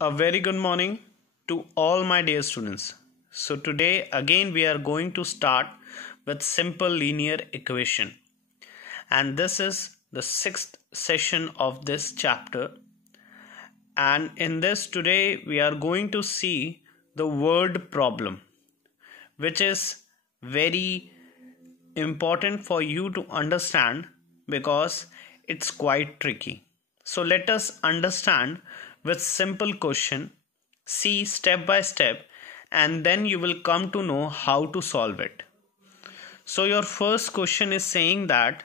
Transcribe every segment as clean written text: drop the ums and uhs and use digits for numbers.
A very good morning to all my dear students. So today again we are going to start with simple linear equation, and this is the sixth session of this chapter, and in this today we are going to see the word problem, which is very important for you to understand because it's quite tricky. So let us understand with simple question, see step by step, and then you will come to know how to solve it. So your first question is saying that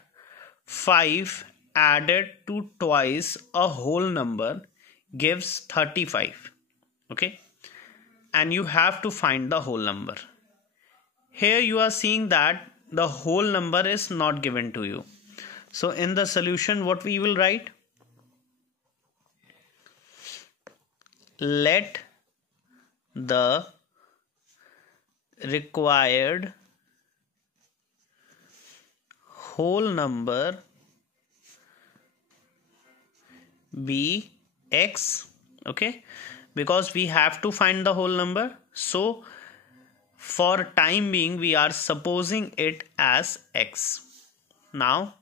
5 added to twice a whole number gives 35. Okay, and you have to find the whole number. Here you are seeing that the whole number is not given to you. So in the solution, what we will write? Let the required whole number be x. Okay, because we have to find the whole number, so for time being we are supposing it as x. Now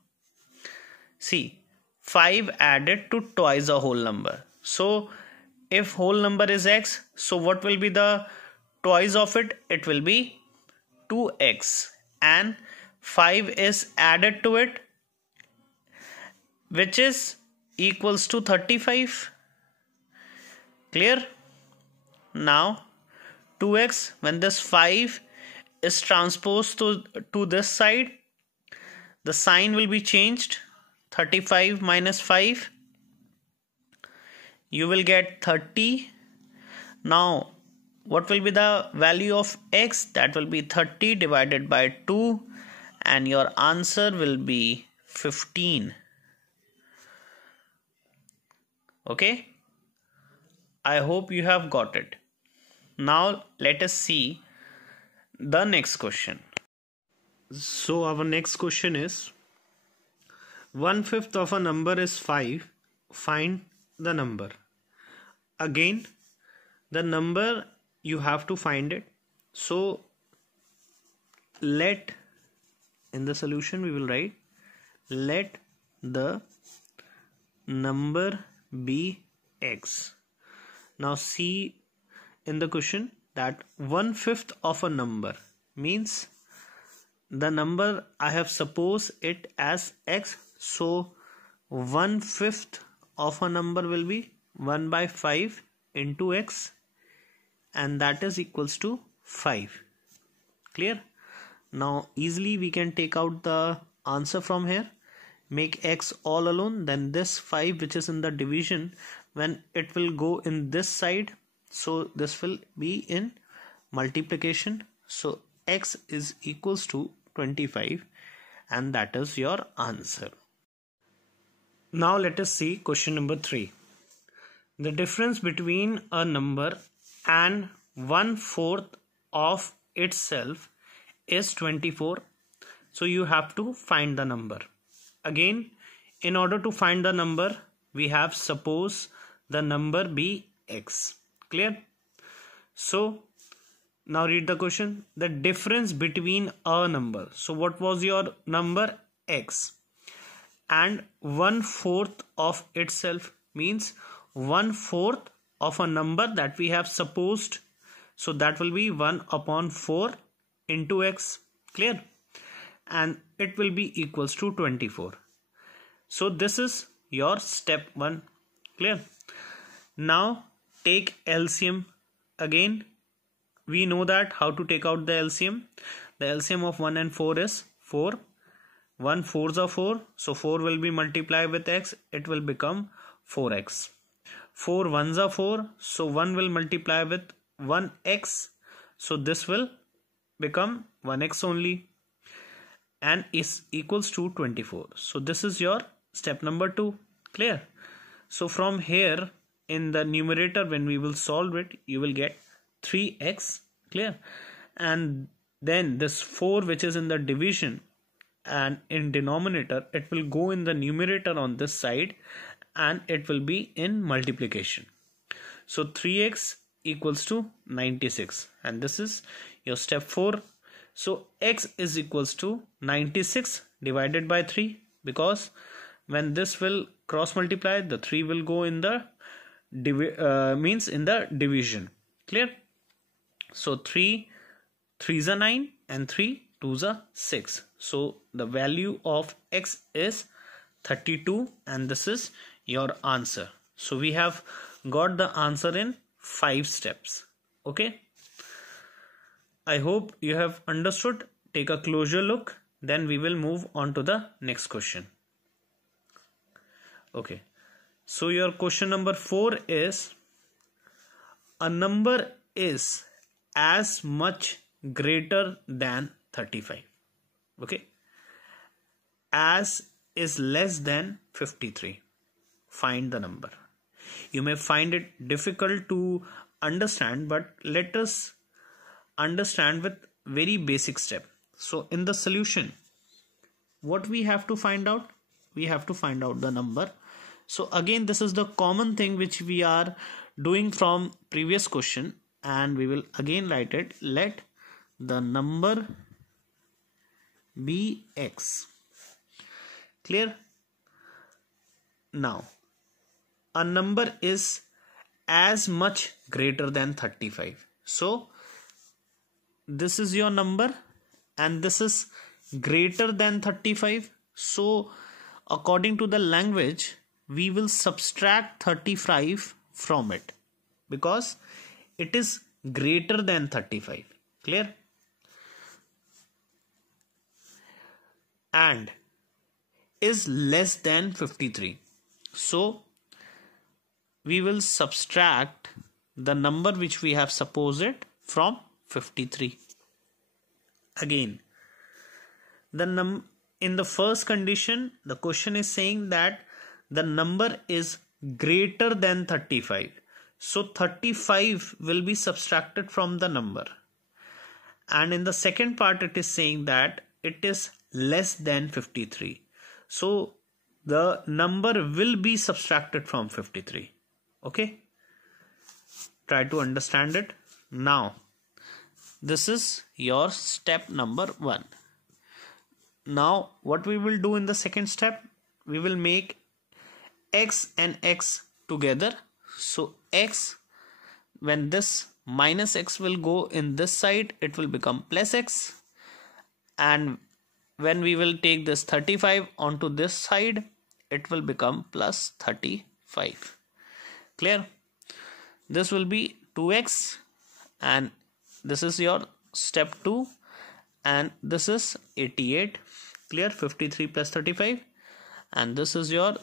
see, 5 added to twice a whole number. So if whole number is x, so what will be the twice of it? It will be 2x, and 5 is added to it, which is equals to 35. Clear? Now 2x, when this 5 is transposed to this side, the sign will be changed. 35 minus 5, you will get 30. Now what will be the value of x? That will be 30 divided by 2, and your answer will be 15. Okay, I hope you have got it. Now let us see the next question. So our next question is, 1/5 of a number is 5. Find the number. Again, the number you have to find it. So let, in the solution we will write, let the number be x. Now see in the question that 1/5 of a number means the number I have supposed it as x. So 1/5 of a number will be 1 by 5 into x, and that is equals to 5. Clear? Now easily we can take out the answer from here, make x all alone, then this 5 which is in the division, when it will go in this side, so this will be in multiplication. So x is equals to 25, and that is your answer. Now let us see question number 3. The difference between a number and 1/4 of itself is 24. So you have to find the number. Again, in order to find the number, we have suppose the number be x. Clear? So now read the question. The difference between a number. So what was your number? X. And 1/4 of itself means 1/4 of a number that we have supposed. So that will be 1/4 into x. Clear? And it will be equals to 24. So this is your step 1. Clear? Now take LCM. Again, we know that how to take out the LCM. The LCM of 1 and 4 is 4. 1 4s are 4. So 4 will be multiplied with x. It will become 4x. 4 1s are 4. So 1 will multiply with 1x. So this will become 1x only, and is equals to 24. So this is your step number 2. Clear? So from here in the numerator, when we will solve it, you will get 3x. Clear? And then this 4 which is in the division and in denominator, it will go in the numerator on this side, and it will be in multiplication. So 3x equals to 96, and this is your step 4. So x is equals to 96 divided by 3, because when this will cross multiply, the 3 will go in the in the division. Clear? So 3 3s are 9 and 3 2s are 6. So the value of x is 32, and this is your answer. So we have got the answer in 5 steps. Okay, I hope you have understood. Take a closer look, then we will move on to the next question. Okay, so your question number 4 is, a number is as much greater than 35. Okay, as is less than 53. Find the number. You may find it difficult to understand, but let us understand with very basic step. So in the solution, what we have to find out? We have to find out the number. So again, this is the common thing which we are doing from previous question, and we will again write it. Let the number be x. Clear? Now, a number is as much greater than 35. So this is your number and this is greater than 35. So according to the language, we will subtract 35 from it because it is greater than 35. Clear? And is less than 53. So we will subtract the number which we have supposed from 53. Again, in the first condition, the question is saying that the number is greater than 35. So 35 will be subtracted from the number. And in the second part, it is saying that it is less than 53. So the number will be subtracted from 53. Okay? Try to understand it. Now, this is your step number 1. Now, what we will do in the second step? We will make x and x together. So x, when this minus x will go in this side, it will become plus x. And when we will take this 35 onto this side, it will become plus 35. Clear? This will be 2x, and this is your step 2, and this is 88. Clear? 53 plus 35, and this is your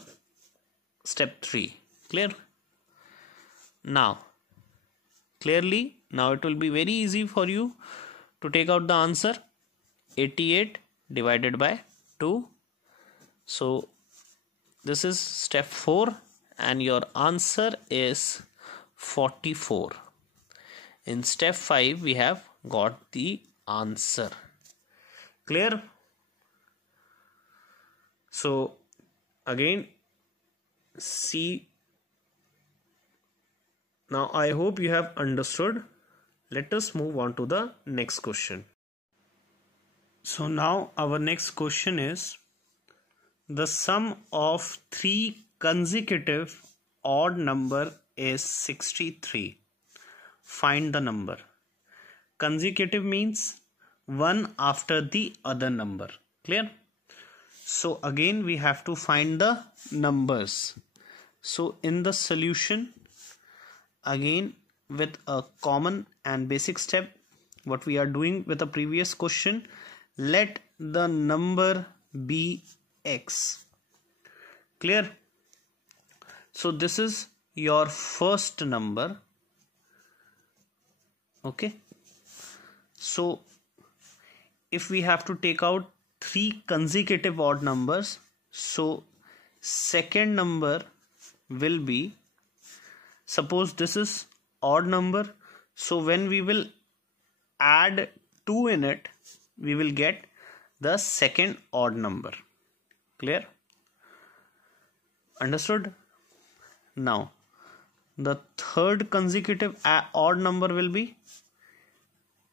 step 3. Clear? Now, clearly, now it will be very easy for you to take out the answer. 88 divided by 2. So this is step 4, and your answer is 44. In step 5, we have got the answer. Clear? So again, see. Now I hope you have understood. Let us move on to the next question. So now our next question is, the sum of 3 consecutive odd number is 63. Find the number. Consecutive means one after the other number. Clear? So again we have to find the numbers. So in the solution, again with a common and basic step, what we are doing with the previous question, let the number be x. Clear? So this is your first number. Okay. So if we have to take out 3 consecutive odd numbers, so second number will be, suppose this is odd number, so when we will add 2 in it, we will get the second odd number. Clear? Understood? Now, the third consecutive odd number will be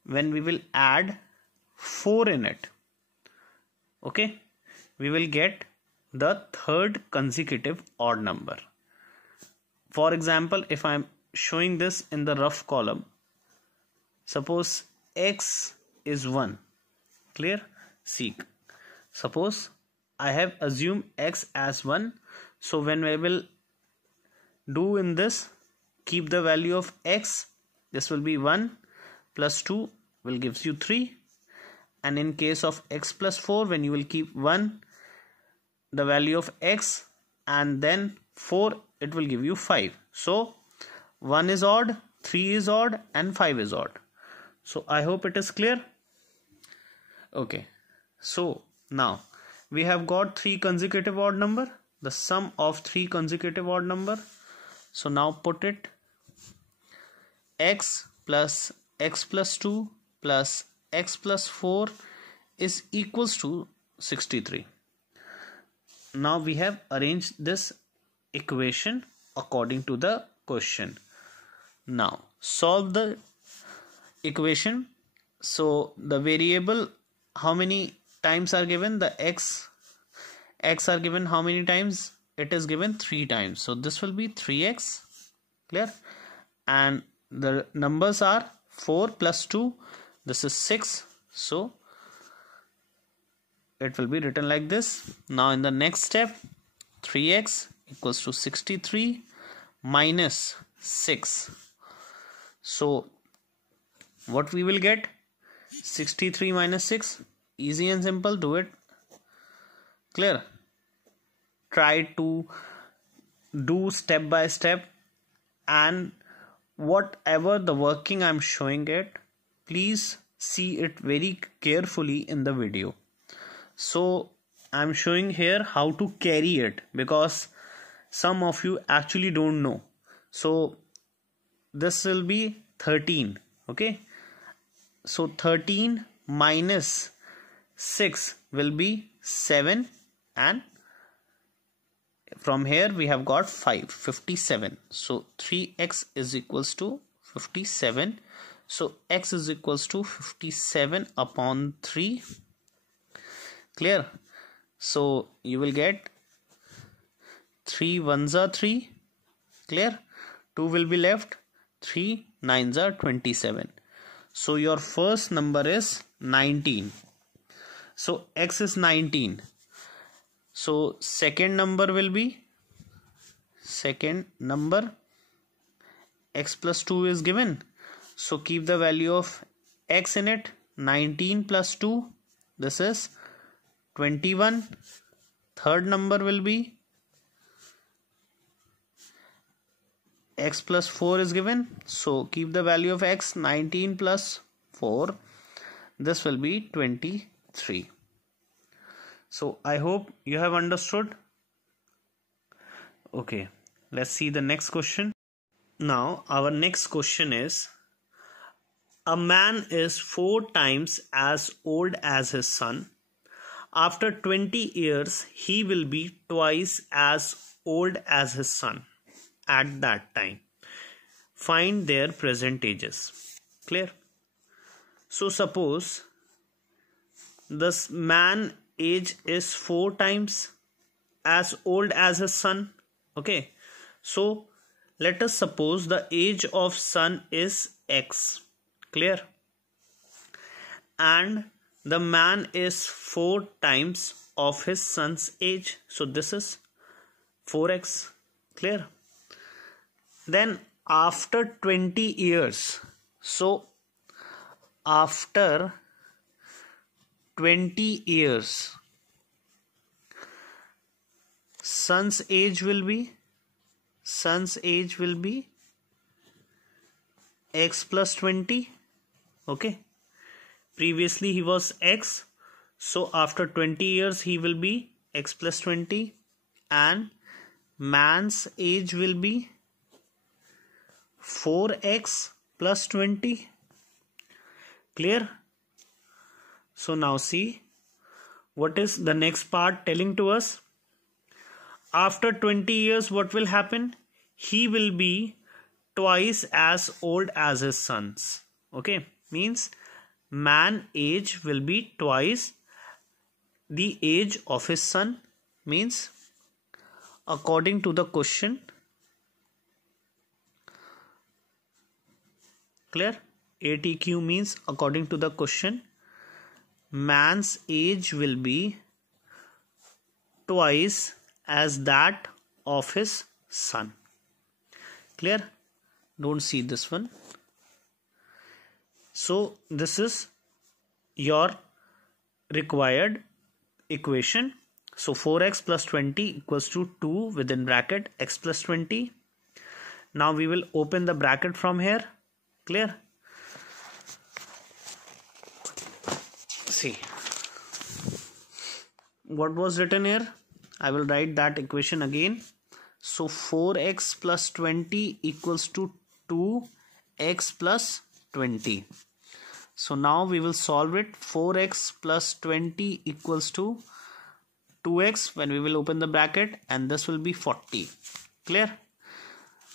when we will add 4 in it. Okay, we will get the third consecutive odd number. For example, if I am showing this in the rough column, suppose x is 1. Clear? See, suppose I have assumed x as 1. So when we will do in this, keep the value of x, this will be 1 plus 2 will gives you 3. And in case of x plus 4, when you will keep 1, the value of x, and then 4, it will give you 5. So 1 is odd, 3 is odd, and 5 is odd. So I hope it is clear. Okay, so now we have got 3 consecutive odd number, the sum of 3 consecutive odd number. So now put it, x plus 2 plus x plus 4 is equals to 63. Now we have arranged this equation according to the question. Now solve the equation. So the variable, how many times are given? The x are given how many times? It is given 3 times. So this will be 3x. Clear? And the numbers are 4 plus 2. This is 6. So it will be written like this. Now in the next step, 3x equals to 63 minus 6. So what we will get? 63 minus 6. Easy and simple. Do it. Clear? Try to do step by step, and whatever the working I'm showing it, please see it very carefully in the video. So I'm showing here how to carry it, because some of you actually don't know. So this will be 13. Okay, so 13 minus 6 will be 7, and from here we have got 57. So 3x is equals to 57. So x is equals to 57 upon 3. Clear? So you will get 3 ones are 3. Clear? 2 will be left. 3 nines are 27. So your first number is 19. So x is 19. So second number will be, x plus 2 is given. So keep the value of x in it. 19 plus 2, this is 21. Third number will be, x plus 4 is given. So keep the value of x. 19 plus 4, this will be 23. So I hope you have understood. Okay, let's see the next question. Now our next question is, a man is 4 times as old as his son. After 20 years, he will be twice as old as his son at that time. Find their present ages. Clear? So suppose this man age is 4 times as old as his son. Okay, so let us suppose the age of son is x. Clear? And the man is 4 times of his son's age. So this is 4x. Clear? Then after 20 years, so after 20 years, son's age will be x plus 20. Okay, previously he was x, so after 20 years he will be x plus 20, and man's age will be 4x plus 20. Clear? So now see, what is the next part telling to us? After 20 years, what will happen? He will be twice as old as his sons. Okay, means man age will be twice the age of his son. Means according to the question, clear? ATQ means according to the question, man's age will be twice as that of his son. Clear? Don't see this one. So this is your required equation. So 4x plus 20 equals to 2 within bracket x plus 20. Now we will open the bracket from here. Clear? See what was written here. I will write that equation again. So 4x plus 20 equals to 2x plus 20. So now we will solve it. 4x plus 20 equals to 2x when we will open the bracket, and this will be 40. Clear?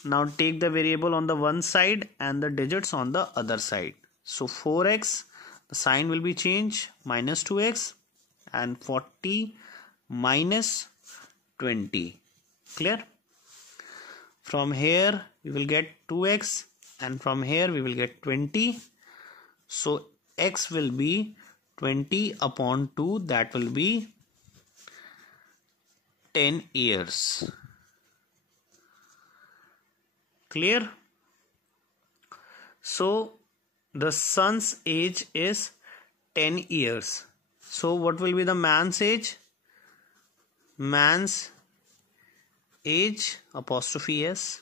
Now take the variable on the one side and the digits on the other side. So 4x, the sign will be changed, minus 2x, and 40 minus 20. Clear? From here we will get 2x, and from here we will get 20. So x will be 20 upon 2, that will be 10 years. Clear? So the son's age is 10 years. So what will be the man's age? Man's age apostrophe s,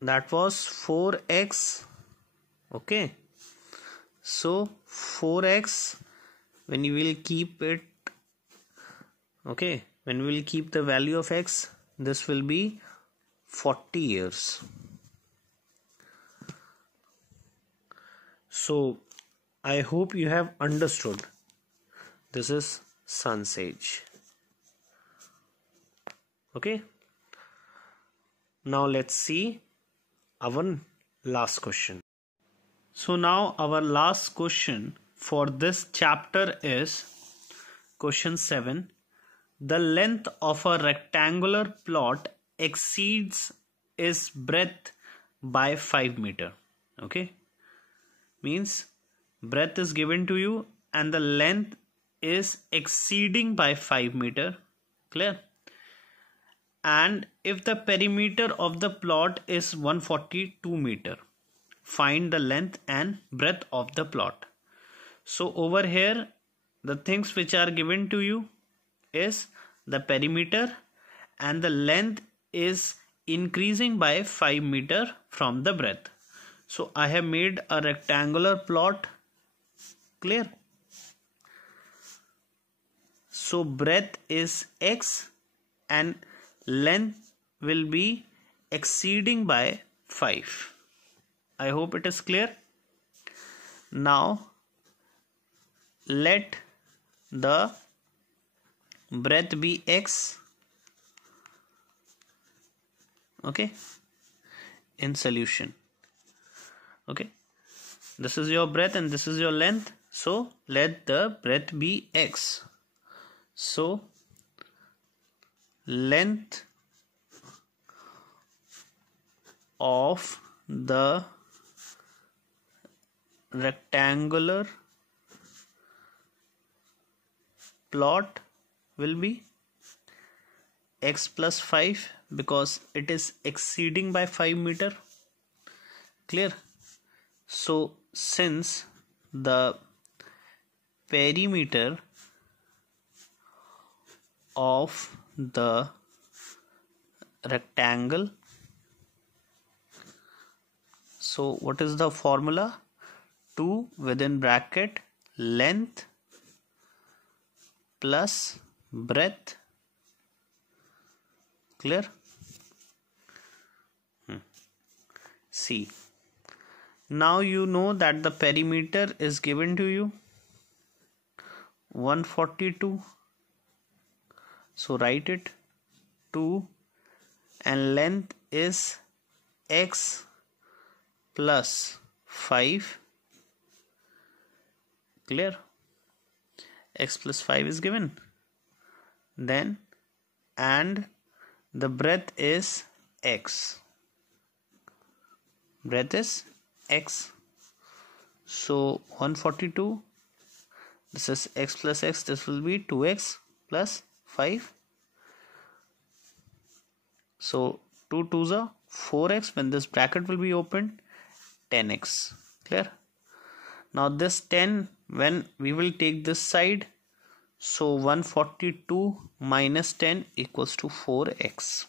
that was 4x. Okay, so 4x, when you will keep it, okay, when we will keep the value of x, this will be 40 years. So I hope you have understood. This is son's age. Okay, now let's see our last question. So now our last question for this chapter is question 7. The length of a rectangular plot exceeds its breadth by 5 meters. Okay, means breadth is given to you and the length is exceeding by 5 meters. Clear? And if the perimeter of the plot is 142 meters, find the length and breadth of the plot. So over here the things which are given to you is the perimeter, and the length is increasing by 5 meters from the breadth. So I have made a rectangular plot. Clear? So breadth is x and length will be exceeding by 5. I hope it is clear. Now let the breadth be x, okay, in solution. Okay, this is your breadth and this is your length, so let the breadth be x. So length of the rectangular plot will be x plus 5 because it is exceeding by 5 meters. Clear? So since the perimeter of the rectangle, so what is the formula? 2 within bracket length plus breadth. Clear? See, now you know that the perimeter is given to you 142, so write it 2, and length is x plus 5. Clear? X plus 5 is given. Then and the breadth is x. Breadth is x. So 142. This is x plus x. This will be 2x plus 5. So 2 2s are 4x. When this bracket will be opened, 10x. Clear? Now this 10, when we will take this side, so 142 minus 10 equals to 4x.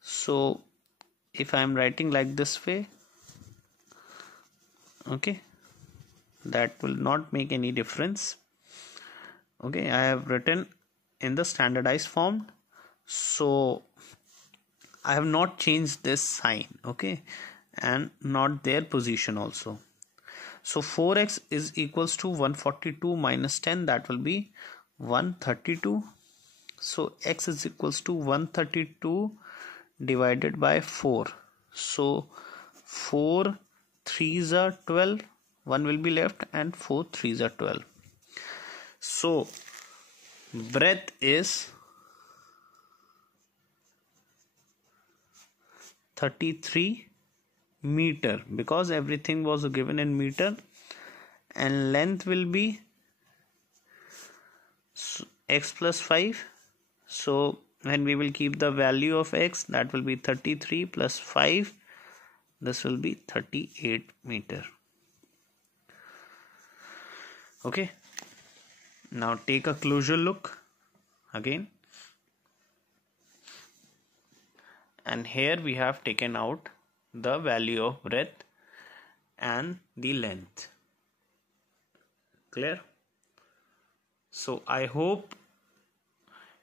So if I am writing like this way, okay, that will not make any difference. Okay, I have written in the standardized form, so I have not changed this sign, okay, and not their position also. So 4x is equals to 142 minus 10, that will be 132. So x is equals to 132 divided by 4. So 4 3s are 12, 1 will be left, and 4 3s are 12. So breadth is 33 meter, because everything was given in meter, and length will be x plus 5. So when we will keep the value of x, that will be 33 plus 5, this will be 38 meter. Okay, now take a closer look again, and here we have taken out the value of breadth and the length. Clear? So I hope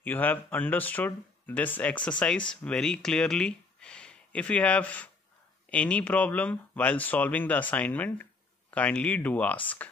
you have understood this exercise very clearly. If you have any problem while solving the assignment, kindly do ask.